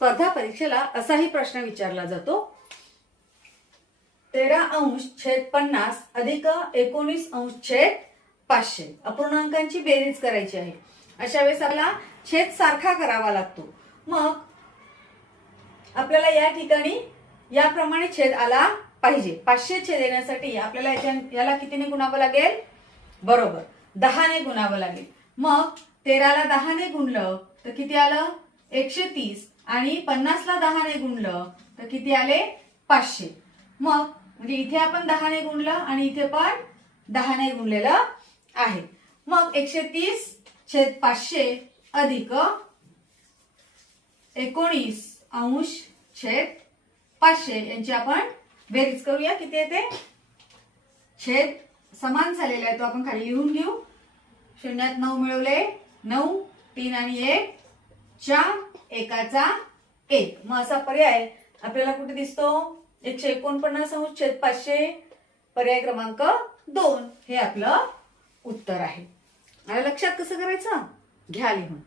स्पर्धा परीक्षेला असाही प्रश्न विचारला जातो, 13° / 50 अधिक 19° / 500 अपूर्णांकांची बेरीज करायची आहे. अशा वेळेस आपल्याला छेद सारखा करावा लागतो. मग आपल्याला या ठिकाणी याप्रमाणे छेद आला पाहिजे. 500 छेद येण्यासाठी आपल्याला याला कितीने गुणावं लागेल? बरोबर, 10 ने गुणावं लागेल. मग 13 ला 10 ने गुणलं तर किती आलं? 130. आणि 50 ला 10 ने गुणलं तर किती आले? 500. मग म्हणजे इथे आपण 10 ने गुणलं आणि इथे पण 10 ने गुणलेलं आहे. मग 130/500 अधिक 19°/500 यांची आपण बेरीज करूया. किती येते? छेद समान झालेला आहे तो आपण खाली लिहून घेऊ. शून्यात 9 मिळवले, 9, 3 आणि 1 4, एकाचा 1. मग असा पर्याय आपल्याला कुठे दिसतो? 149°/500 पर्याय क्रमांक 2 हे आपलं उत्तर आहे. आता लक्षात कसं करायचं? घ्या लिहून.